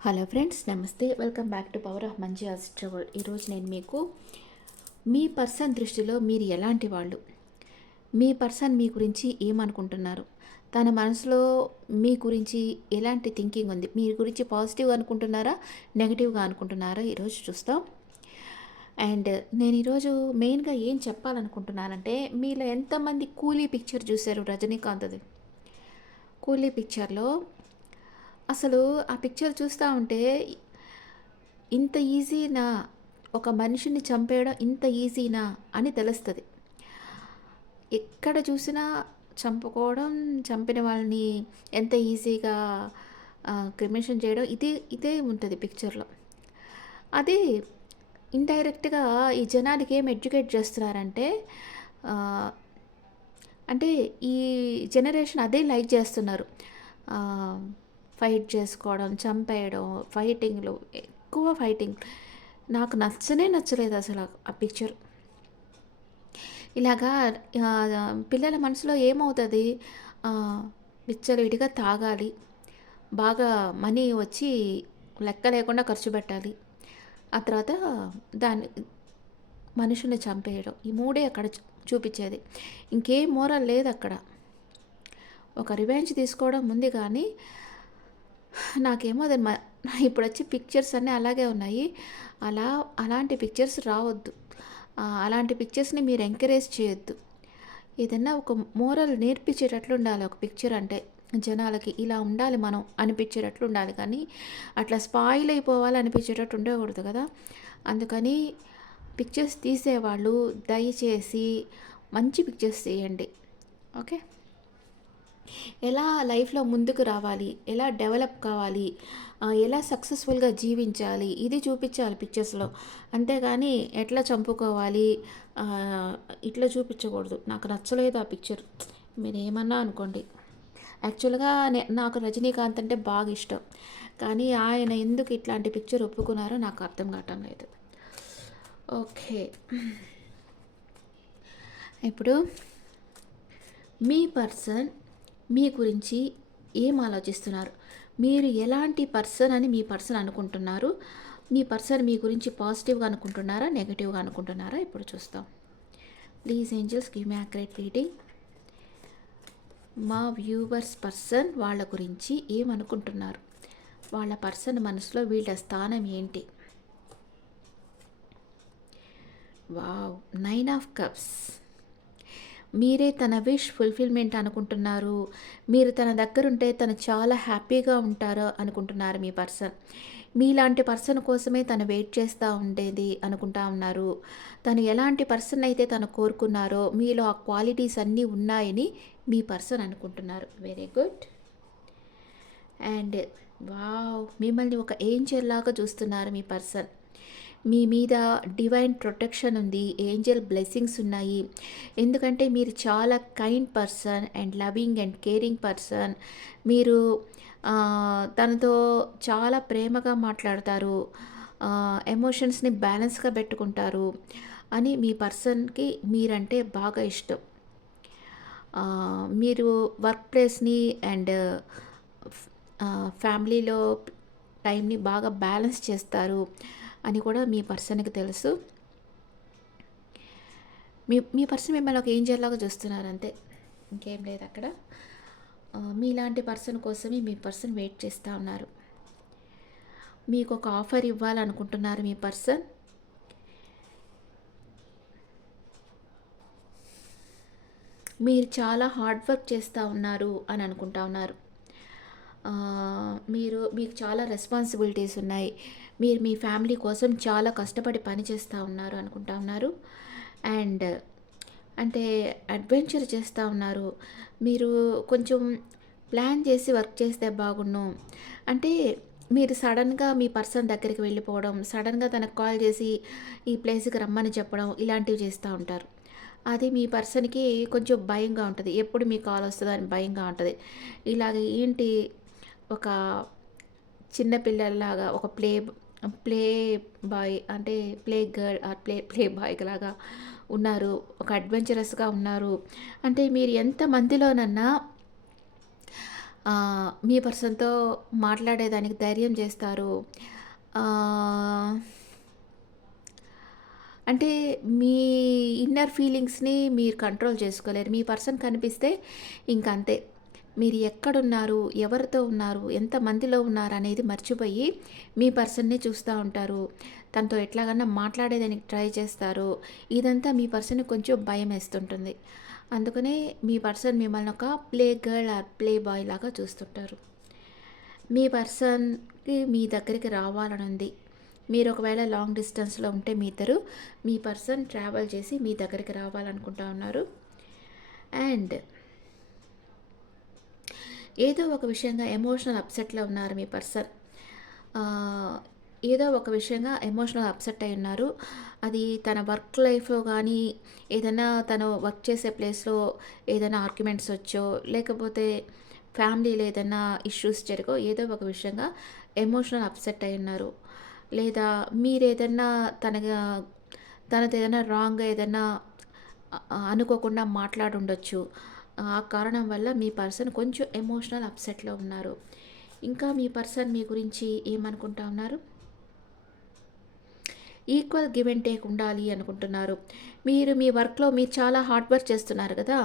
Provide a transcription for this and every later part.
Hello friends, నమస్తే. Welcome back to power of మంచి trouble. ఈరోజు నేను మీకు మీ పర్సన్ దృష్టిలో మీరు ఎలాంటి వాళ్ళు, మీ పర్సన్ మీ గురించి ఏమనుకుంటున్నారు, తన మనసులో మీ గురించి ఎలాంటి థింకింగ్ ఉంది, మీ గురించి పాజిటివ్గా అనుకుంటున్నారా, నెగిటివ్గా అనుకుంటున్నారా, ఈరోజు చూస్తాం. అండ్ నేను ఈరోజు మెయిన్గా ఏం చెప్పాలనుకుంటున్నానంటే, మీలో ఎంతమంది కూలీ పిక్చర్ చూశారు? రజనీకాంత్ది కూలీ పిక్చర్లో అసలు ఆ పిక్చర్ చూస్తూ ఉంటే ఇంత ఈజీనా, ఒక మనిషిని చంపేయడం ఇంత ఈజీనా అని తెలుస్తుంది. ఎక్కడ చూసినా చంపుకోవడం, చంపిన వాళ్ళని ఎంత ఈజీగా క్రిమినేషన్ చేయడం, ఇదే ఉంటుంది పిక్చర్లో. అదే ఇండైరెక్ట్గా ఈ జనానికి ఏం ఎడ్యుకేట్ చేస్తున్నారంటే, ఆ, అంటే ఈ జనరేషన్ అదే లైక్ చేస్తున్నారు. ఆ, ఫైట్ చేసుకోవడం, చంపేయడం, ఫైటింగ్లు, ఎక్కువ ఫైటింగ్. నాకు నచ్చలేదు అసలు ఆ పిక్చర్. ఇలాగా పిల్లల మనసులో ఏమవుతుంది, విచ్చలవిడిగా తాగాలి, బాగా మనీ వచ్చి లెక్క లేకుండా ఖర్చు పెట్టాలి, ఆ తర్వాత దాన్ని మనుషుల్ని చంపేయడం, ఈ మూడే అక్కడ చూపించేది. ఇంకేం మోరల్ లేదు అక్కడ. ఒక రివెంజ్ తీసుకోవడం ఉంది, కానీ నాకేమో అది ఇప్పుడు వచ్చే పిక్చర్స్ అన్నీ అలాగే ఉన్నాయి. అలాంటి పిక్చర్స్ రావద్దు. అలాంటి పిక్చర్స్ని మీరు ఎంకరేజ్ చేయొద్దు. ఏదన్నా ఒక మోరల్ నేర్పించేటట్లు ఉండాలి ఒక పిక్చర్ అంటే. జనాలకి ఇలా ఉండాలి మనం అనిపించేటట్లు ఉండాలి, కానీ అట్లా స్పాయిల్ అయిపోవాలి అనిపించేటట్టు ఉండకూడదు కదా. అందుకని పిక్చర్స్ తీసేవాళ్ళు దయచేసి మంచి పిక్చర్స్ తీయండి. ఓకే, ఎలా లైఫ్లో ముందుకు రావాలి, ఎలా డెవలప్ కావాలి, ఎలా సక్సెస్ఫుల్గా జీవించాలి, ఇది చూపించాలి పిక్చర్స్లో. అంతేగాని ఎట్లా చంపుకోవాలి ఇట్లా చూపించకూడదు. నాకు నచ్చలేదు ఆ పిక్చర్. మీరు ఏమన్నా అనుకోండి. యాక్చువల్గా నాకు రజనీకాంత్ అంటే బాగా ఇష్టం, కానీ ఆయన ఎందుకు ఇట్లాంటి పిక్చర్ ఒప్పుకున్నారో నాకు అర్థం కావటం లేదు. ఓకే, ఇప్పుడు మీ పర్సన్ మీ గురించి ఏం ఆలోచిస్తున్నారు, మీరు ఎలాంటి పర్సన్ అని మీ పర్సన్ అనుకుంటున్నారు, మీ పర్సన్ మీ గురించి పాజిటివ్గా అనుకుంటున్నారా, నెగిటివ్గా అనుకుంటున్నారా, ఇప్పుడు చూస్తాం. Please angels give me accurate reading. మా వ్యూవర్స్ పర్సన్ వాళ్ళ గురించి ఏమనుకుంటున్నారు, వాళ్ళ పర్సన్ మనసులో వీళ్ళ స్థానం ఏంటి? Wow, 9 of cups. మీరే తన విష్ ఫుల్ఫిల్మెంట్ అనుకుంటున్నారు. మీరు తన దగ్గరుంటే తను చాలా హ్యాపీగా ఉంటారు అనుకుంటున్నారు మీ పర్సన్. మీలాంటి పర్సన్ కోసమే తను వెయిట్ చేస్తూ ఉండేది అనుకుంటా ఉన్నారు. తను ఎలాంటి పర్సన్ అయితే తను కోరుకున్నారో మీలో ఆ క్వాలిటీస్ అన్నీ ఉన్నాయని మీ పర్సన్ అనుకుంటున్నారు. Very good. అండ్ వావ్, మిమ్మల్ని ఒక ఏంజెల్ లాగా చూస్తున్నారు మీ పర్సన్. మీ మీద డివైన్ ప్రొటెక్షన్ ఉంది, ఏంజల్ బ్లెస్సింగ్స్ ఉన్నాయి. ఎందుకంటే మీరు చాలా kind person and loving and caring person. మీరు తనతో చాలా ప్రేమగా మాట్లాడతారు, ఎమోషన్స్ని బ్యాలెన్స్గా పెట్టుకుంటారు అని మీ పర్సన్కి మీరంటే బాగా ఇష్టం. మీరు వర్క్ ప్లేస్ని అండ్ ఫ్యామిలీలో టైంని బాగా బ్యాలెన్స్ చేస్తారు అని కూడా మీ పర్సన్కి తెలుసు. మీ పర్సన్ మిమ్మల్ని ఒక ఏంజల్ లాగా చూస్తున్నారు, అంతే, ఇంకేం లేదు అక్కడ. మీలాంటి పర్సన్ కోసమే మీ పర్సన్ వెయిట్ చేస్తూ ఉన్నారు. మీకు ఒక ఆఫర్ ఇవ్వాలనుకుంటున్నారు మీ పర్సన్. మీరు చాలా హార్డ్ వర్క్ చేస్తూ ఉన్నారు అని అనుకుంటా ఉన్నారు. మీకు చాలా రెస్పాన్సిబిలిటీస్ ఉన్నాయి. మీరు మీ ఫ్యామిలీ కోసం చాలా కష్టపడి పని చేస్తూ ఉన్నారు అనుకుంటా ఉన్నారు. అండ్ అంటే అడ్వెంచర్ చేస్తూ ఉన్నారు. మీరు కొంచెం ప్లాన్ చేసి వర్క్ చేస్తే బాగుండు. అంటే మీరు సడన్గా మీ పర్సన్ దగ్గరికి వెళ్ళిపోవడం, సడన్గా తనకు కాల్ చేసి ఈ ప్లేస్కి రమ్మని చెప్పడం, ఇలాంటివి చేస్తూ ఉంటారు. అది మీ పర్సన్కి కొంచెం భయంగా ఉంటుంది. ఎప్పుడు మీ కాల్ వస్తుందో అని భయంగా ఉంటుంది. ఇలాగ ఏంటి, ఒక చిన్న పిల్లల్లాగా, ఒక ప్లే బాయ్ అంటే ప్లే గర్ల్ ప్లే బాయ్ లాగా ఉన్నారు, ఒక అడ్వెంచరస్గా ఉన్నారు. అంటే మీరు ఎంత మందిలోనన్నా మీ పర్సన్‌తో మాట్లాడేదానికి ధైర్యం చేస్తారు. ఆహ్, అంటే మీ ఇన్నర్ ఫీలింగ్స్‌ని మీరు కంట్రోల్ చేసుకోలేరు. మీ పర్సన్ కనిపిస్తే ఇంకంతే. మీరు ఎక్కడున్నారు? ఎవరితో ఉన్నారు? ఎంతమందిలో ఉన్నారనేది మర్చిపోయి మీ పర్సన్‌ని చూస్తా ఉంటారు. తనతో ఎట్లాగన్నా మాట్లాడేదానికి ట్రై చేస్తారు. ఇదంతా మీ పర్సన్‌కి కొంచెం భయమేస్తుంటుంది. అందుకనే మీ పర్సన్ మిమ్మల్ని ఒక play girl or play boy లాగా చూస్తుంటారు. మీ పర్సన్‌కి మీ దగ్గరికి రావాలనుంది. మీరు ఒకవేళ లాంగ్ డిస్టెన్స్‌లో ఉంటే మీ ఇద్దరు, మీ పర్సన్ ట్రావెల్ చేసి మీ దగ్గరికి రావాలనుకుంటా ఉన్నారు. అండ్ ఏదో ఒక విషయంగా ఎమోషనల్ అప్సెట్‌లో ఉన్నారు మీ పర్సన్. ఆహ్, ఏదో ఒక విషయంగా ఎమోషనల్ అప్సెట్ అయ్యి ఉన్నారు. అది తన వర్క్ లైఫ్‌లో గానీ, ఏదైనా తను వర్క్ చేసే ప్లేస్‌లో ఏదైనా ఆర్గ్యుమెంట్స్ వచ్చో, లేకపోతే ఫ్యామిలీలో ఏదైనా ఇష్యూస్ జరిగో, ఏదో ఒక విషయంగా ఎమోషనల్ అప్సెట్ అయ్యి ఉన్నారు. లేదా మీరేదన్నా తనదేదైనా రాంగ్‌గా ఏదన్నా అనుకోకుండా మాట్లాడుండొచ్చు. ఆ కారణం వల్ల మీ పర్సన్ కొంచెం ఎమోషనల్ అప్సెట్‌లో ఉన్నారు. ఇంకా మీ పర్సన్ మీ గురించి ఏమనుకుంటా ఉన్నారు? ఈక్వల్ గివ్ అండ్ టేక్ ఉండాలి అనుకుంటున్నారు. మీరు మీ వర్క్‌లో మీరు చాలా హార్డ్ వర్క్ చేస్తున్నారు కదా!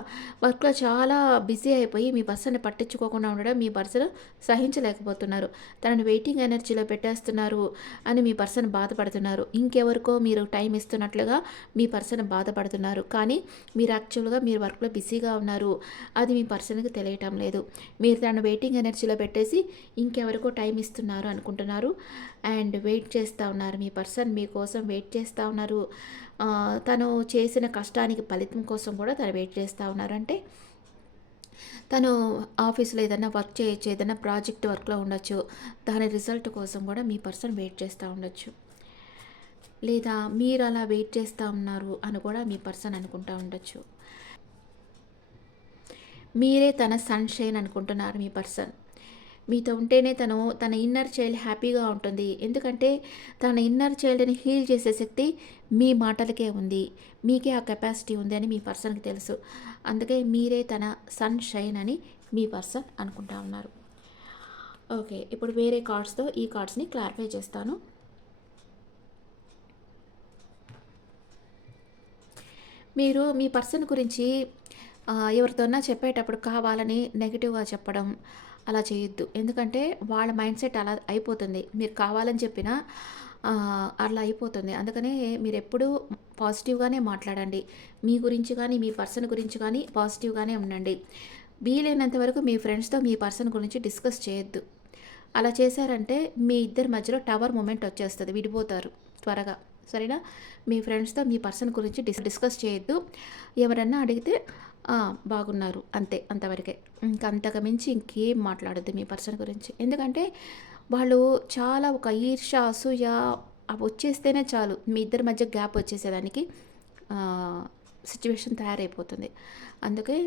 వర్క్‌లో చాలా బిజీ అయిపోయి మీ పర్సన్‌ని పట్టించుకోకుండా ఉండడం మీ పర్సన్ సహించలేకపోతున్నారు. తనని వెయిటింగ్ ఎనర్జీలో పెట్టేస్తున్నారు అని మీ పర్సన్ బాధపడుతున్నారు. ఇంకెవరికో మీరు టైం ఇస్తున్నట్లుగా మీ పర్సన్ బాధపడుతున్నారు. కానీ మీరు యాక్చువల్‌గా మీరు వర్క్‌లో బిజీగా ఉన్నారు. అది మీ పర్సన్‌కి తెలియటం లేదు. మీరు తనని వెయిటింగ్ ఎనర్జీలో పెట్టేసి ఇంకెవరికో టైం ఇస్తున్నారు అనుకుంటున్నారు. అండ్ వెయిట్ చేస్తా ఉన్నారు. మీ పర్సన్ మీకోసం వెయిట్ చేస్తా ఉన్నారు. తను చేసిన కష్టానికి ఫలితం కోసం కూడా తను వెయిట్ చేస్తా ఉన్నారు. అంటే తను ఆఫీస్‌లో ఏదైనా వర్క్ చేయొచ్చు. ఏదైనా ప్రాజెక్ట్ వర్క్‌లో ఉండొచ్చు. దాని రిజల్ట్ కోసం కూడా మీ పర్సన్ వెయిట్ చేస్తా ఉండొచ్చు. లేదా మీరు అలా వెయిట్ చేస్తా ఉన్నారు అని కూడా మీ పర్సన్ అనుకుంటా ఉండొచ్చు. మీరే తన సన్‌షైన్ అనుకుంటున్నారు మీ పర్సన్. మీతో ఉంటేనే తన ఇన్నర్ చైల్డ్ హ్యాపీగా ఉంటుంది. ఎందుకంటే తన ఇన్నర్ చైల్డ్‌ని హీల్ చేసే శక్తి మీ మాటలకే ఉంది. మీకే ఆ కెపాసిటీ ఉంది అని మీ పర్సన్‌కి తెలుసు. అందుకే మీరే తన సన్‌షైన్ అని మీ పర్సన్ అనుకుంటా ఉన్నారు. ఓకే. ఇప్పుడు వేరే కార్డ్స్‌తో ఈ కార్డ్స్‌ని క్లారిఫై చేస్తాను. మీరు మీ పర్సన్ గురించి ఎవరితోన్నా చెప్పేటప్పుడు కావాలని నెగెటివ్‌గా చెప్పడం అలా చేయొద్దు. ఎందుకంటే వాళ్ళ మైండ్‌సెట్ అలా అయిపోతుంది. మీరు కావాలని చెప్పినా అలా అయిపోతుంది. అందుకనే మీరెప్పుడూ పాజిటివ్‌గానే మాట్లాడండి. మీ గురించి గానీ, మీ పర్సన్ గురించి గానీ పాజిటివ్‌గానే ఉండండి. వీలైనంత వరకు మీ ఫ్రెండ్స్‌తో మీ పర్సన్ గురించి డిస్కస్ చేయొద్దు. అలా చేశారంటే మీ ఇద్దరి మధ్యలో టవర్ మూమెంట్ వచ్చేస్తది. విడిపోతారు త్వరగా. సరేనా? మీ ఫ్రెండ్స్‌తో మీ పర్సన్ గురించి డిస్కస్ చేయొద్దు. ఎవరన్నా అడిగితే ఆ! బాగున్నారు. అంతే. అంతవరకే. ఇంక అంతకు మించి ఇంకేం మాట్లాడొద్దు మీ పర్సన్ గురించి. ఎందుకంటే వాళ్ళు చాలా ఒక ఈర్ష్య, అసూయ అవొచ్చేస్తేనే చాలు మీ ఇద్దరి మధ్య గ్యాప్ వచ్చేసేదానికి సిట్యుయేషన్ తయారైపోతుంది. అందుకే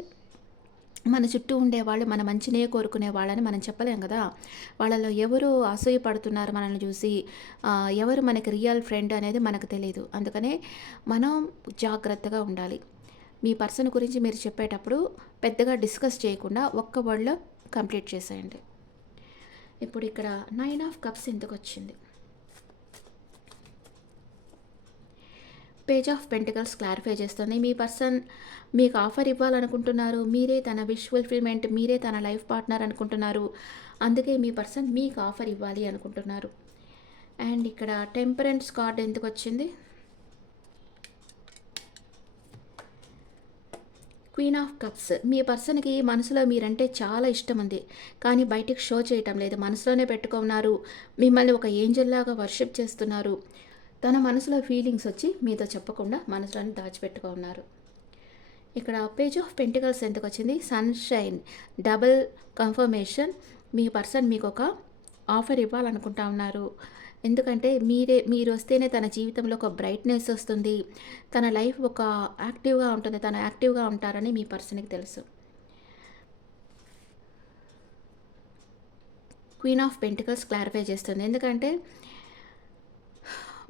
మన చుట్టూ ఉండేవాళ్ళు మన మంచినే కోరుకునే వాళ్ళని మనం చెప్పలేం కదా! వాళ్ళలో ఎవరు అసూయ పడుతున్నారు మనల్ని చూసి, ఎవరు మనకి రియల్ ఫ్రెండ్ అనేది మనకు తెలీదు. అందుకనే మనం జాగ్రత్తగా ఉండాలి. మీ పర్సన్ గురించి మీరు చెప్పేటప్పుడు పెద్దగా డిస్కస్ చేయకుండా ఒక్క వర్డ్‌లో కంప్లీట్ చేసేయండి. ఇప్పుడు ఇక్కడ 9 ఆఫ్ కప్స్ ఎందుకొచ్చింది? పేజ్ ఆఫ్ పెంటికల్స్ క్లారిఫై చేస్తుంది. మీ పర్సన్ మీకు ఆఫర్ ఇవ్వాలనుకుంటున్నారు. మీరే తన విష్ ఫుల్‌ఫిల్‌మెంట్, మీరే తన లైఫ్ పార్ట్నర్ అనుకుంటున్నారు. అందుకే మీ పర్సన్ మీకు ఆఫర్ ఇవ్వాలి అనుకుంటున్నారు. అండ్ ఇక్కడ టెంపరెన్స్ కార్డ్ ఎందుకొచ్చింది? Queen of cups. మీ పర్సన్‌కి మనసులో మీరంటే చాలా ఇష్టం ఉంది. కానీ బయటికి షో చేయటం లేదు. మనసులోనే పెట్టుకున్నారు. మిమ్మల్ని ఒక ఏంజెల్‌లాగా వర్షిప్ చేస్తున్నారు. తన మనసులో ఫీలింగ్స్ వచ్చి మీతో చెప్పకుండా మనసులోనే దాచిపెట్టుకో ఉన్నారు. ఇక్కడ పేజ్ ఆఫ్ పెంటికల్స్ ఎందుకొచ్చింది? Sunshine, double confirmation. మీ పర్సన్ మీకొక ఆఫర్ ఇవ్వాలనుకుంటా ఉన్నారు. ఎందుకంటే మీరొస్తేనే తన జీవితంలో ఒక బ్రైట్‌నెస్ వస్తుంది. తన లైఫ్ ఒక యాక్టివ్‌గా ఉంటుంది. తను యాక్టివ్‌గా ఉంటారని మీ పర్సన్‌కి తెలుసు. క్వీన్ ఆఫ్ పెంటికల్స్ క్లారిఫై చేస్తుంది. ఎందుకంటే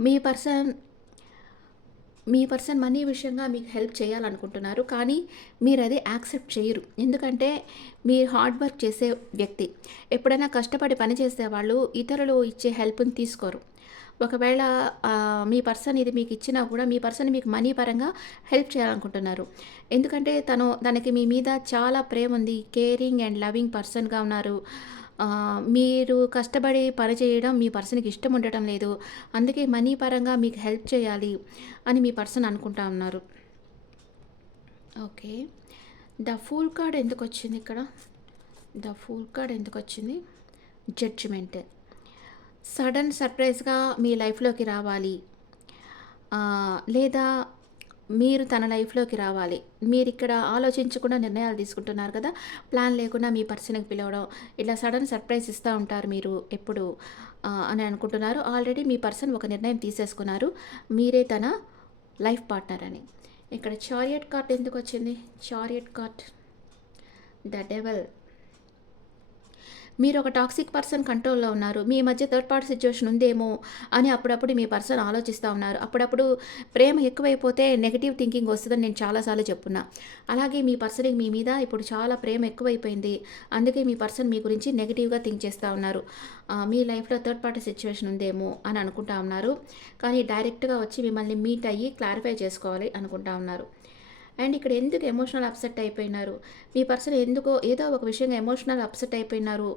మీ పర్సన్ మీ పర్సన్ మనీ విషయంగా మీకు హెల్ప్ చేయాలనుకుంటున్నారు. కానీ మీరది యాక్సెప్ట్ చెయ్యరు. ఎందుకంటే మీరు హార్డ్ వర్క్ చేసే వ్యక్తి. ఎప్పుడైనా కష్టపడి పని చేసేవాళ్ళు ఇతరులు ఇచ్చే హెల్ప్‌ని తీసుకోరు. ఒకవేళ మీ పర్సన్ ఇది మీకిచ్చినా కూడా మీ పర్సన్ మీకు మనీ పరంగా హెల్ప్ చేయాలనుకుంటున్నారు. ఎందుకంటే తనకి మీ మీద చాలా ప్రేముంది. కేరింగ్ అండ్ లవింగ్ పర్సన్‌గా ఉన్నారు. మీరు కష్టపడి పని చేయడం మీ పర్సన్‌కి ఇష్టం ఉండటం లేదు. అందుకే మనీ పరంగా మీకు హెల్ప్ చేయాలి అని మీ పర్సన్ అనుకుంటా ఉన్నారు. ఓకే. ద ఫూల్ కార్డ్ ఎందుకొచ్చింది ఇక్కడ? ద ఫూల్ కార్డ్ ఎందుకొచ్చింది? జడ్జిమెంట్. సడన్ సర్ప్రైజ్‌గా మీ లైఫ్‌లోకి రావాలి. లేదా మీరు తన లైఫ్‌లోకి రావాలి. మీరిక్కడ ఆలోచించకుండా నిర్ణయాలు తీసుకుంటున్నారు కదా! ప్లాన్ లేకుండా మీ పర్సన్‌కి పిలవడం, ఇట్లా సడన్ సర్ప్రైజ్ ఇస్తా ఉంటారు మీరు ఎప్పుడు అని అనుకుంటున్నారు. ఆల్రెడీ మీ పర్సన్ ఒక నిర్ణయం తీసేసుకున్నారు. మీరే తన లైఫ్ పార్ట్నర్ అని. ఇక్కడ చారియట్ కార్డ్ ఎందుకొచ్చింది? Chariot card, the devil. మీరు ఒక టాక్సిక్ పర్సన్ కంట్రోల్‌లో ఉన్నారు. మీ మధ్య థర్డ్ పార్టీ సిట్యుయేషన్ ఉందేమో అని అప్పుడప్పుడు మీ పర్సన్ ఆలోచిస్తా ఉన్నారు. అప్పుడప్పుడు ప్రేమ ఎక్కువైపోతే నెగెటివ్ థింకింగ్ వస్తదని నేను చాలా సార్లు చెప్పున్నా. అలాగే మీ పర్సన్‌కి మీ మీద ఇప్పుడు చాలా ప్రేమ ఎక్కువైపోయింది. అందుకే మీ పర్సన్ మీ గురించి నెగెటివ్‌గా థింక్ చేస్తా ఉన్నారు. మీ లైఫ్‌లో థర్డ్ పార్టీ సిట్యుయేషన్ ఉందేమో అని అనుకుంటా ఉన్నారు. కానీ డైరెక్ట్‌గా వచ్చి మిమ్మల్ని మీట్ అయ్యి క్లారిఫై చేసుకోవాలి అనుకుంటా ఉన్నారు. అండ్ ఇక్కడ ఎందుకు ఎమోషనల్ అప్సెట్ అయిపోయినారు? మీ పర్సన్ ఎందుకో ఏదో ఒక విషయంగా ఎమోషనల్ అప్సెట్ అయిపోయినారు.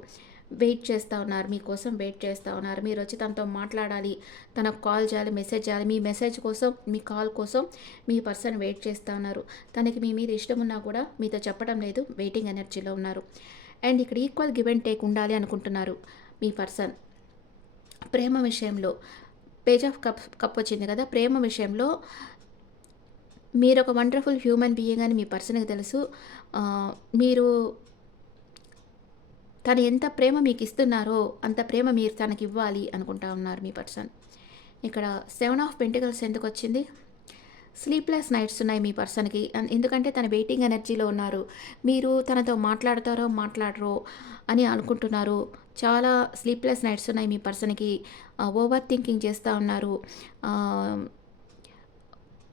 వెయిట్ చేస్తా ఉన్నారు. మీకోసం వెయిట్ చేస్తా ఉన్నారు. మీరొచ్చి తనతో మాట్లాడాలి. తనకు కాల్ చేయాలి, మెసేజ్ చేయాలి. మీ మెసేజ్ కోసం, మీ కాల్ కోసం మీ పర్సన్ వెయిట్ చేస్తా ఉన్నారు. తనకి మీ మీద ఇష్టం ఉన్నా కూడా మీతో చెప్పడం లేదు. వెయిటింగ్ ఎనర్జీలో ఉన్నారు. అండ్ ఇక్కడ ఈక్వల్ గివ్ అండ్ టేక్ ఉండాలి అనుకుంటున్నారు మీ పర్సన్. ప్రేమ విషయంలో పేజ్ ఆఫ్ కప్ వచ్చింది కదా! ప్రేమ విషయంలో మీరొక వండర్‌ఫుల్ హ్యూమన్ బీయింగ్ అని మీ పర్సన్‌కి తెలుసు. మీరు తను ఎంత ప్రేమ మీకిస్తున్నారో, అంత ప్రేమ మీరు తనకివ్వాలి అనుకుంటా ఉన్నారు మీ పర్సన్. ఇక్కడ 7 ఆఫ్ పెంటికల్స్ ఎందుకొచ్చింది? స్లీప్‌లెస్ నైట్స్ ఉన్నాయి మీ పర్సన్‌కి. ఎందుకంటే తను వెయిటింగ్ ఎనర్జీలో ఉన్నారు. మీరు తనతో మాట్లాడతారో, మాట్లాడరో అని అనుకుంటున్నారు. చాలా స్లీప్‌లెస్ నైట్స్ ఉన్నాయి మీ పర్సన్‌కి. ఓవర్ థింకింగ్ చేస్తా ఉన్నారు. ఆహ్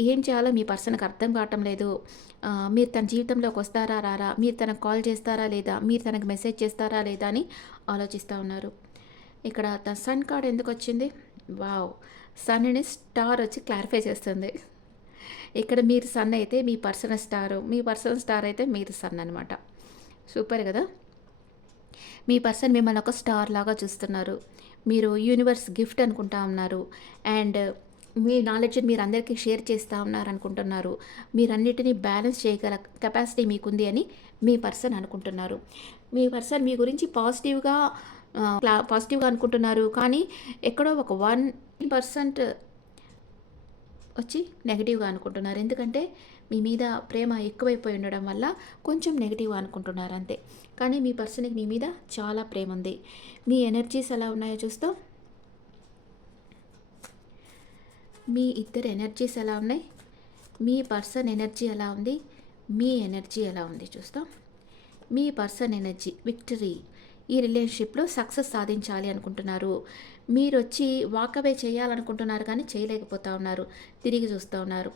ఏం చేయాలో మీ పర్సన్‌కి అర్థం కావటం లేదు. మీరు తన జీవితంలోకి వస్తారా? రారా? మీరు తనకు కాల్ చేస్తారా? లేదా? మీరు తనకు మెసేజ్ చేస్తారా? లేదా? అని ఆలోచిస్తా ఉన్నారు. ఇక్కడ ద సన్ కార్డ్ ఎందుకొచ్చింది? వావ్! సన్ అని స్టార్ వచ్చి క్లారిఫై చేస్తుంది. ఇక్కడ మీరు సన్ అయితే మీ పర్సన్ స్టారు. మీ పర్సన్ స్టార్ అయితే మీరు సన్ అనమాట. సూపర్ గదా! మీ పర్సన్ మిమ్మల్ని ఒక స్టార్ లాగా చూస్తున్నారు. మీరు యూనివర్స్ గిఫ్ట్ అనుకుంటా ఉన్నారు. అండ్ మీ నాలెడ్జ్‌ని మీరు అందరికీ షేర్ చేస్తా ఉన్నారనుకుంటున్నారు. మీరన్నిటిని బ్యాలెన్స్ చేయగల కెపాసిటీ మీకుంది అని మీ పర్సన్ అనుకుంటున్నారు. మీ పర్సన్ మీ గురించి పాజిటివ్‌గా అనుకుంటున్నారు. కానీ ఎక్కడో ఒక 1% వచ్చి నెగెటివ్‌గా అనుకుంటున్నారు. ఎందుకంటే మీ మీద ప్రేమ ఎక్కువైపోయి ఉండడం వల్ల కొంచెం నెగెటివ్‌గా అనుకుంటున్నారు అంతే. కానీ మీ పర్సన్‌కి మీ మీద చాలా ప్రేమ ఉంది. మీ ఎనర్జీస్ ఎలా ఉన్నాయో చూస్తాం. మీ ఇద్దరి ఎనర్జీస్ ఎలా ఉన్నాయి? మీ పర్సన్ ఎనర్జీ ఎలా ఉంది? మీ ఎనర్జీ ఎలా ఉంది చూస్తాం. మీ పర్సన్ ఎనర్జీ విక్టరీ. ఈ రిలేషన్‌షిప్‌లో సక్సెస్ సాధించాలి అనుకుంటున్నారు. మీరొచ్చి వాకవే చేయాలనుకుంటున్నారు కానీ చేయలేకపోతా ఉన్నారు. తిరిగి చూస్తూ ఉన్నారు.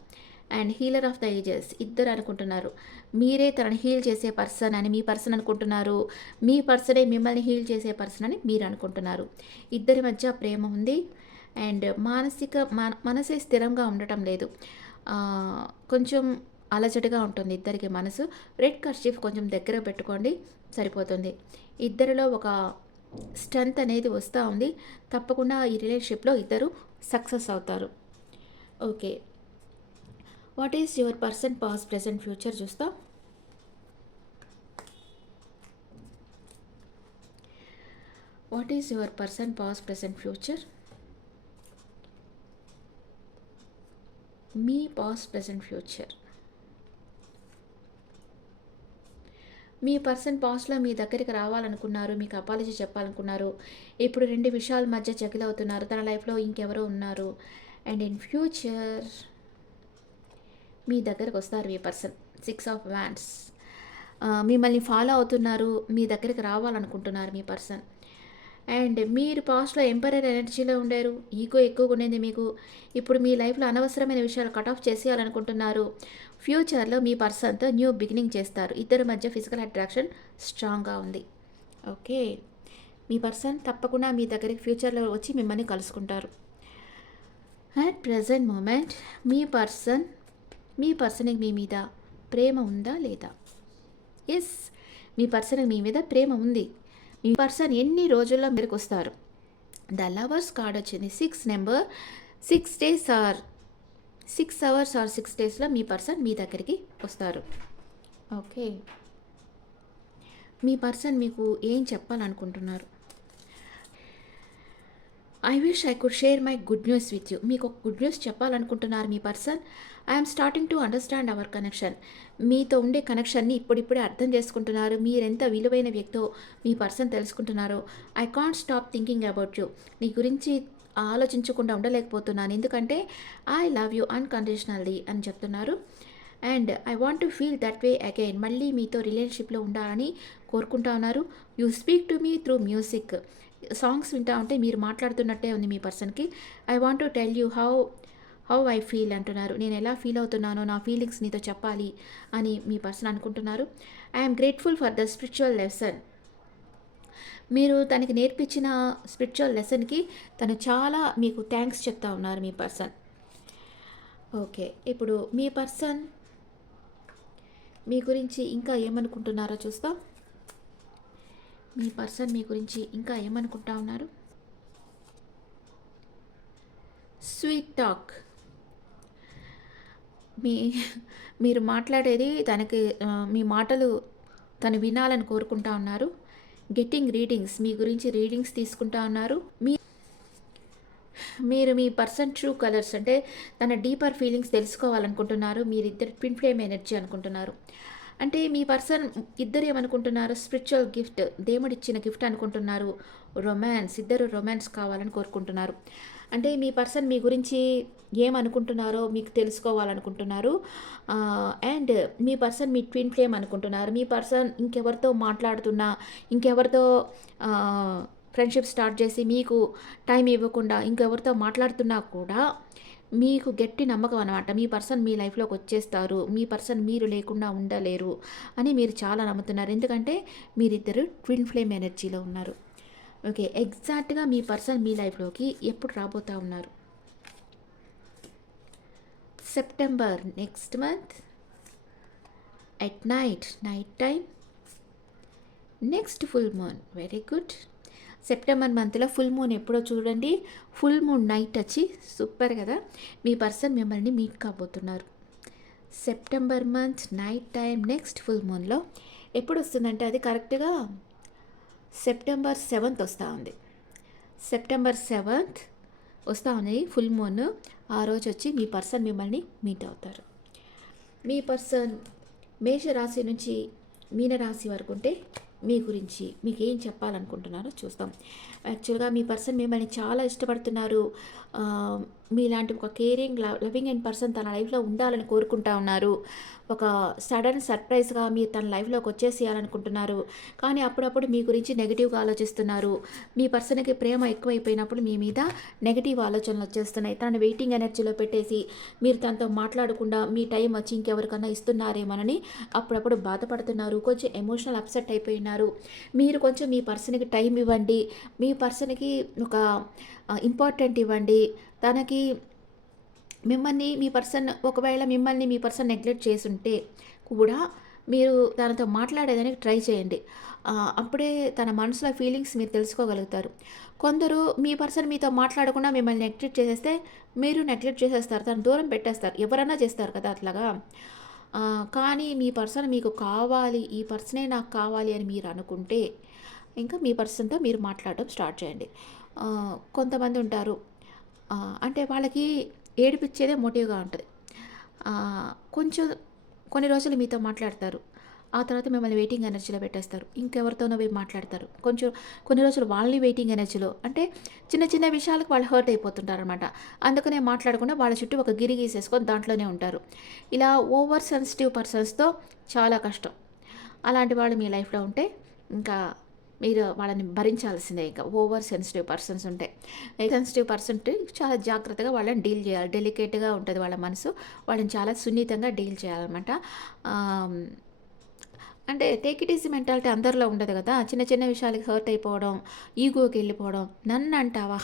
And healer of the ages ఇద్దరు అనుకుంటున్నారు. మీరే తనని హీల్ చేసే పర్సన్ అని మీ పర్సన్ అనుకుంటున్నారు. మీ పర్సనే మిమ్మల్ని హీల్ చేసే పర్సన్ అని మీరు అనుకుంటున్నారు. ఇద్దరి మధ్య ప్రేమ ఉంది. అండ్ మనసే స్థిరంగా ఉండటం లేదు. కొంచెం అలజడిగా ఉంటుంది ఇద్దరికి మనసు. రెడ్ కర్చీఫ్ కొంచెం దగ్గర పెట్టుకోండి సరిపోతుంది. ఇద్దరిలో ఒక స్ట్రెంత్ అనేది వస్తూ ఉంది. తప్పకుండా ఈ రిలేషన్‌షిప్‌లో ఇద్దరు సక్సెస్ అవుతారు. Okay. What is your person past, present, future చూస్తాం. What is your person past, present, future? మీ పాస్ట్, ప్రెజెంట్, ఫ్యూచర్. మీ పర్సన్ పాస్ట్‌లో మీ దగ్గరికి రావాలనుకున్నారు. మీకు అపాలజీ చెప్పాలనుకున్నారు. ఇప్పుడు 2 విషయాల మధ్య జగిల్ అవుతున్నారు. తన లైఫ్‌లో ఇంకెవరో ఉన్నారు. అండ్ ఇన్ ఫ్యూచర్ మీ దగ్గరకు వస్తారు మీ పర్సన్. 6 of wands. మిమ్మల్ని ఫాలో అవుతున్నారు. మీ దగ్గరికి రావాలనుకుంటున్నారు మీ పర్సన్. అండ్ మీరు పాస్ట్‌లో ఎంపరర్ ఎనర్జీలో ఉండారు. ఈగో ఎక్కువగా ఉండింది మీకు. ఇప్పుడు మీ లైఫ్‌లో అనవసరమైన విషయాలు కట్ ఆఫ్ చేసేయాలనుకుంటున్నారు. ఫ్యూచర్‌లో మీ పర్సన్‌తో న్యూ బిగినింగ్ చేస్తారు. ఇద్దరి మధ్య ఫిజికల్ అట్రాక్షన్ స్ట్రాంగ్‌గా ఉంది. ఓకే. మీ పర్సన్ తప్పకుండా మీ దగ్గరికి ఫ్యూచర్‌లో వచ్చి మిమ్మల్ని కలుసుకుంటారు. అట్ ప్రెజెంట్ మూమెంట్ మీ పర్సన్‌కి మీ మీద ప్రేమ ఉందా లేదా? యెస్. మీ పర్సన్‌కి మీ మీద ప్రేమ ఉంది. మీ పర్సన్ ఎన్ని రోజుల్లో మీదకొస్తారు? ద లవర్స్ కార్డ్ వచ్చింది. 6 number 6 days or 6 hours or 6 డేస్‌లో మీ పర్సన్ మీ దగ్గరికి వస్తారు. ఓకే. మీ పర్సన్ మీకు ఏం చెప్పాలనుకుంటున్నారు? I wish I could share my good news with you. మీకు ఒక గుడ్ న్యూస్ చెప్పాలనుకుంటున్నారు మీ person. I'm starting to understand our connection. మీతో ఉండే కనెక్షన్ని ఇప్పుడిప్పుడే అర్థం చేసుకుంటున్నారు. మీరెంత విలువైన వ్యక్తో మీ పర్సన్ తెలుసుకుంటున్నారు. I can't stop thinking about you. నీ గురించి ఆలోచించకుండా ఉండలేకపోతున్నాను. ఎందుకంటే ఐ లవ్ యూ అన్కండిషనల్లీ అని చెప్తున్నారు. And I want to feel that way again. మళ్ళీ మీతో రిలేషన్షిప్లో ఉండాలని కోరుకుంటా ఉన్నారు. You speak to me through music. Songs వింటా ఉంటే మీరు మాట్లాడుతున్నట్టే ఉంది మీ పర్సన్కి. I want to tell you how I feel అంటున్నారు. నేను ఎలా ఫీల్ అవుతున్నానో నా ఫీలింగ్స్ నీతో చెప్పాలి అని మీ పర్సన్ అనుకుంటున్నారు. I'm grateful for the spiritual lesson. మీరు తనకి నేర్పించిన స్పిరిచువల్ లెసన్కి తను చాలా మీకు థ్యాంక్స్ చెప్తా ఉన్నారు మీ పర్సన్. ఓకే. ఇప్పుడు మీ పర్సన్ మీ గురించి ఇంకా ఏమనుకుంటున్నారో చూస్తాం. మీ పర్సన్ మీ గురించి ఇంకా ఏమనుకుంటా ఉన్నారు? Sweet talk. మీ మీరు మాట్లాడేది తనకి మీ మాటలు తను వినాలని కోరుకుంటా ఉన్నారు. Getting readings. మీ గురించి రీడింగ్స్ తీసుకుంటా ఉన్నారు. మీరు మీ పర్సన్ ట్రూ కలర్స్ అంటే తన డీపర్ ఫీలింగ్స్ తెలుసుకోవాలనుకుంటున్నారు. మీరిద్దరు ట్విన్ ఫ్లేమ్ ఎనర్జీ అనుకుంటున్నారు. అంటే మీ పర్సన్ ఇద్దరు ఏమనుకుంటున్నారు? స్పిరిచువల్ గిఫ్ట్, దేవుడిచ్చిన గిఫ్ట్ అనుకుంటున్నారు. రొమాన్స్, ఇద్దరు రొమాన్స్ కావాలని కోరుకుంటున్నారు. అంటే మీ పర్సన్ మీ గురించి ఏమనుకుంటున్నారో మీకు తెలుసుకోవాలనుకుంటున్నారు. And me person me twin flame అనుకుంటున్నారు. మీ పర్సన్ ఇంకెవరితో మాట్లాడుతున్నా, ఇంకెవరితో ఫ్రెండ్షిప్ స్టార్ట్ చేసి మీకు టైం ఇవ్వకుండా ఇంకెవరితో మాట్లాడుతున్నా కూడా మీకు గట్టి నమ్మకం అనమాట. మీ పర్సన్ మీ లైఫ్లోకి వచ్చేస్తారు. మీ పర్సన్ మీరు లేకుండా ఉండలేరు అని మీరు చాలా నమ్ముతున్నారు. ఎందుకంటే మీరిద్దరు ట్విన్ ఫ్లేమ్ ఎనర్జీలో ఉన్నారు. ఓకే. ఎగ్జాక్ట్గా మీ పర్సన్ మీ లైఫ్లోకి ఎప్పుడు రాబోతా ఉన్నారు? September next month at night time next full moon. Very good. September మంత్లో ఫుల్ మూన్ ఎప్పుడో చూడండి. ఫుల్ మూన్ నైట్ వచ్చి సూపర్ కదా. మీ పర్సన్ మిమ్మల్ని మీట్ కాబోతున్నారు. September month night time next full మూన్లో ఎప్పుడు వస్తుందంటే అది కరెక్ట్గా సెప్టెంబర్ 7th వస్తూ ఉంది. సెప్టెంబర్ 7th వస్తూ ఉంది ఫుల్ మూన్. ఆ రోజు వచ్చి మీ పర్సన్ మిమ్మల్ని మీట్ అవుతారు. మీ పర్సన్ మేషరాశి నుంచి మీనరాశి వరకు ఉంటే మీ గురించి మీకు ఏం చెప్పాలనుకుంటున్నారో చూస్తాం. యాక్చువల్గా మీ పర్సన్ మిమ్మల్ని చాలా ఇష్టపడుతున్నారు. మీలాంటి ఒక కేరింగ్ లవింగ్ అండ్ పర్సన్ తన లైఫ్లో ఉండాలని కోరుకుంటా ఉన్నారు. ఒక సడన్ సర్ప్రైజ్గా మీరు తన లైఫ్లోకి వచ్చేసేయాలనుకుంటున్నారు. కానీ అప్పుడప్పుడు మీ గురించి నెగిటివ్గా ఆలోచిస్తున్నారు. మీ పర్సన్కి ప్రేమ ఎక్కువైపోయినప్పుడు మీ మీద నెగిటివ్ ఆలోచనలు వచ్చేస్తున్నాయి. తనని వెయిటింగ్ ఎనర్జీలో పెట్టేసి మీరు తనతో మాట్లాడకుండా మీ టైం వచ్చి ఇంకెవరికన్నా ఇస్తున్నారేమోనని అప్పుడప్పుడు బాధపడుతున్నారు. కొంచెం ఎమోషనల్ అప్సెట్ అయిపోయినారు. మీరు కొంచెం మీ పర్సన్కి టైం ఇవ్వండి. మీ పర్సన్కి ఒక ఇంపార్టెంట్ ఇవ్వండి. తనకి ఒకవేళ మిమ్మల్ని మీ పర్సన్ నెగ్లెక్ట్ చేసుంటే కూడా మీరు తనతో మాట్లాడేదానికి ట్రై చేయండి. అప్పుడే తన మనసులో ఫీలింగ్స్ మీరు తెలుసుకోగలుగుతారు. కొందరు మీ పర్సన్ మీతో మాట్లాడకుండా మిమ్మల్ని నెగ్లెక్ట్ చేసేస్తే మీరు నెగ్లెక్ట్ చేసేస్తారు. తను దూరం పెట్టేస్తారు. ఎవరన్నా చేస్తారు కదా అట్లాగా. కానీ మీ పర్సన్ మీకు కావాలి, ఈ పర్సనే నాకు కావాలి అని మీరు అనుకుంటే ఇంకా మీ పర్సన్తో మీరు మాట్లాడడం స్టార్ట్ చేయండి. కొంతమంది ఉంటారు, అంటే వాళ్ళకి ఏడిపించేదే మోటివ్గా ఉంటుంది. కొంచెం కొన్ని రోజులు మీతో మాట్లాడతారు. ఆ తర్వాత మిమ్మల్ని వెయిటింగ్ ఎనర్జీలో పెట్టేస్తారు. ఇంకెవరితోనో పోయి మాట్లాడతారు. కొన్ని రోజులు వాళ్ళని వెయిటింగ్ ఎనర్జీలో, అంటే చిన్న చిన్న విషయాలకు వాళ్ళు హర్ట్ అయిపోతుంటారు అనమాట. అందుకనే మాట్లాడకుండా వాళ్ళ చుట్టూ ఒక గిరి గీసేసుకొని దాంట్లోనే ఉంటారు. ఇలా ఓవర్ సెన్సిటివ్ పర్సన్స్తో చాలా కష్టం. అలాంటి వాళ్ళు మీ లైఫ్లో ఉంటే ఇంకా మీరు వాళ్ళని భరించాల్సిందే ఇంకా. ఓవర్ సెన్సిటివ్ పర్సన్స్ ఉంటే. సెన్సిటివ్ పర్సన్ ఉంటే చాలా జాగ్రత్తగా వాళ్ళని డీల్ చేయాలి. డెలికేట్‌గా ఉంటది వాళ్ళ మనసు. వాళ్ళని చాలా సున్నితంగా డీల్ చేయాలనమాట. ఆహ్, అంటే టేక్ ఇట్ ఈజీ మెంటాలిటీ అందరిలో ఉండదు గదా! చిన్న చిన్న విషయాలకి హర్ట్ అయిపోవడం, ఈగోకెళ్ళిపోవడం, నన్నంటావా?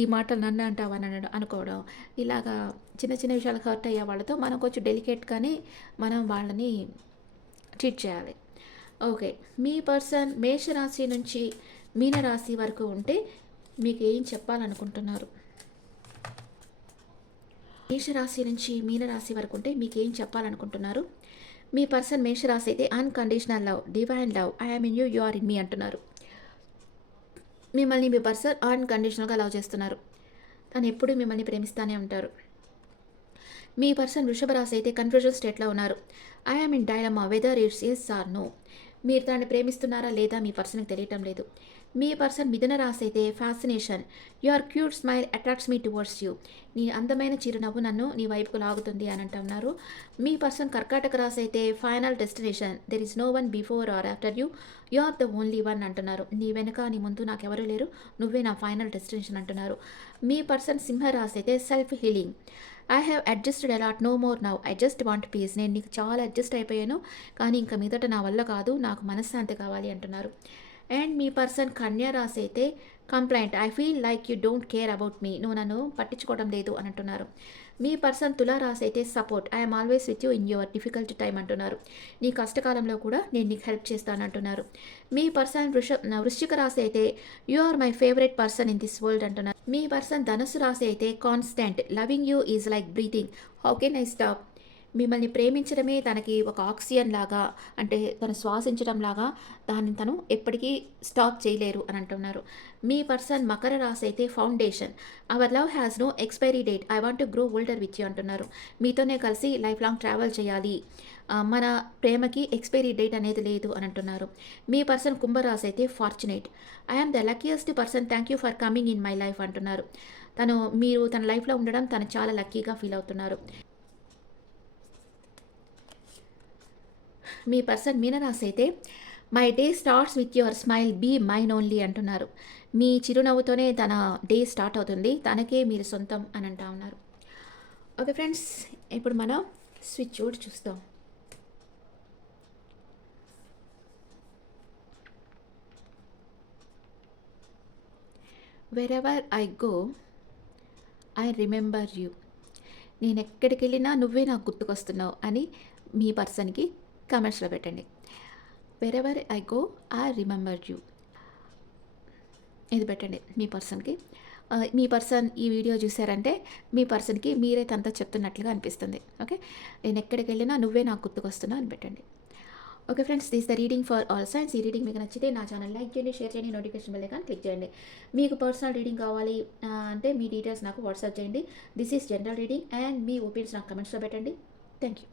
ఈ మాటలు నన్నంటావా అని అనుకోవడం. ఇలాగా చిన్న చిన్న విషయాలకు హర్ట్ అయ్యే వాళ్ళతో మనం కొంచెం డెలికేట్‌గానే మనం వాళ్ళని ట్రీట్ చేయాలి. ఓకే. మీ పర్సన్ మేషరాశి నుంచి మీనరాశి వరకు ఉంటే మీకేం చెప్పాలనుకుంటున్నారు? మేషరాశి నుంచి మీనరాశి వరకు ఉంటే మీకేం చెప్పాలనుకుంటున్నారు? మీ పర్సన్ మేషరాశి అయితే unconditional love, divine love, I am in you, you are in me అంటున్నారు. మిమ్మల్ని మీ పర్సన్ అన్‌కండిషనల్‌గా లవ్ చేస్తున్నారు. తను ఎప్పుడూ మిమ్మల్ని ప్రేమిస్తానే ఉంటారు. మీ పర్సన్ వృషభ రాశి అయితే కన్‌ఫ్యూజన్ స్టేట్‌లో ఉన్నారు. I am in dilemma whether it's yes or no. మీరు తనని ప్రేమిస్తున్నారా లేదా మీ పర్సన్‌కి తెలియటం లేదు. మీ పర్సన్ మిథున రాశి అయితే fascination. Your cute smile attracts me towards you. నీ అందమైన చిరునవ్వు నన్ను నీ వైపుకు లాగుతుంది అని అంటున్నారు. మీ పర్సన్ కర్కాటక రాశి అయితే final destination. There is no one before or after you. You are the only one అంటున్నారు. నీ వెనక నీ ముందు నాకెవరూ లేరు. నువ్వే నా ఫైనల్ డెస్టినేషన్ అంటున్నారు. మీ పర్సన్ సింహ రాశి అయితే self healing. I have adjusted a lot no more now I just want peace. నేను నీకు చాలా అడ్జస్ట్ అయిపోయాను. కానీ ఇంక మీదట నా వల్ల కాదు. నాకు మనశ్శాంతి కావాలి అంటున్నారు. అండ్ మీ పర్సన్ కన్యా రాశి అయితే complaint. I feel like you don't care about me. నువ్వు నన్ను పట్టించుకోవడం లేదు అని అంటున్నారు. మీ పర్సన్ తులా రాశి అయితే support. I'm always with you in your difficult time అంటున్నారు. నీ కష్టకాలంలో కూడా నేను నీకు హెల్ప్ చేస్తానంటున్నారు. మీ పర్సన్ వృశ్చిక రాశి అయితే you are my favourite person in this world అంటున్నారు. మీ పర్సన్ ధనుసు రాశి అయితే constant. Loving you is like breathing. How can I stop. మిమ్మల్ని ప్రేమించడమే తనకి ఒక ఆక్సిజన్ లాగా, అంటే తను శ్వాసించడం లాగా, దాన్ని తను ఎప్పటికీ స్టాప్ చేయలేరు అని అంటున్నారు. మీ పర్సన్ మకర రాశి అయితే foundation. Our love has no expiry date. I want to grow older with you అంటున్నారు. మీతోనే కలిసి లైఫ్ లాంగ్ ట్రావెల్ చేయాలి. మన ప్రేమకి ఎక్స్పైరీ డేట్ అనేది లేదు అని అంటున్నారు. మీ పర్సన్ కుంభరాశి అయితే fortunate. I am the luckiest person, thank you for coming in my life అంటున్నారు. మీరు తన లైఫ్లో ఉండడం తను చాలా లక్కీగా ఫీల్ అవుతున్నారు. మీ పర్సన్ మీనరాశి అయితే my day starts with your smile be mine only అంటున్నారు. మీ చిరునవ్వుతోనే తన డే స్టార్ట్ అవుతుంది. తనకే మీరు సొంతం అని అంటా ఉన్నారు. ఓకే ఫ్రెండ్స్, ఇప్పుడు మనం స్విచ్ బోర్డ్ చూస్తాం. Wherever I go I remember you. నేను ఎక్కడికి వెళ్ళినా నువ్వే నాకు గుర్తుకొస్తున్నావు అని మీ పర్సన్కి కామెంట్స్లో పెట్టండి. Wherever I go I remember you, ఇది పెట్టండి మీ పర్సన్కి. మీ పర్సన్ ఈ వీడియో చూసారంటే మీ పర్సన్కి మీరే తనతో చెప్తున్నట్లుగా అనిపిస్తుంది. ఓకే, నేను ఎక్కడికి వెళ్ళినా నువ్వే నాకు గుర్తుకొస్తున్నావు అని పెట్టండి. Okay friends, this the reading for all science. ఈ రీడింగ్ మీకు నచ్చితే నా ఛానల్ లైక్ చేయండి, షేర్ చేయండి, నోటిఫికేషన్ బెల్ ఐకాన్ క్లిక్ చేయండి. మీకు పర్సనల్ రీడింగ్ కావాలి అంటే మీ డీటెయిల్స్ నాకు వాట్సాప్ చేయండి. This is general reading and me opinions నాకు కమెంట్స్లో పెట్టండి. Thank you.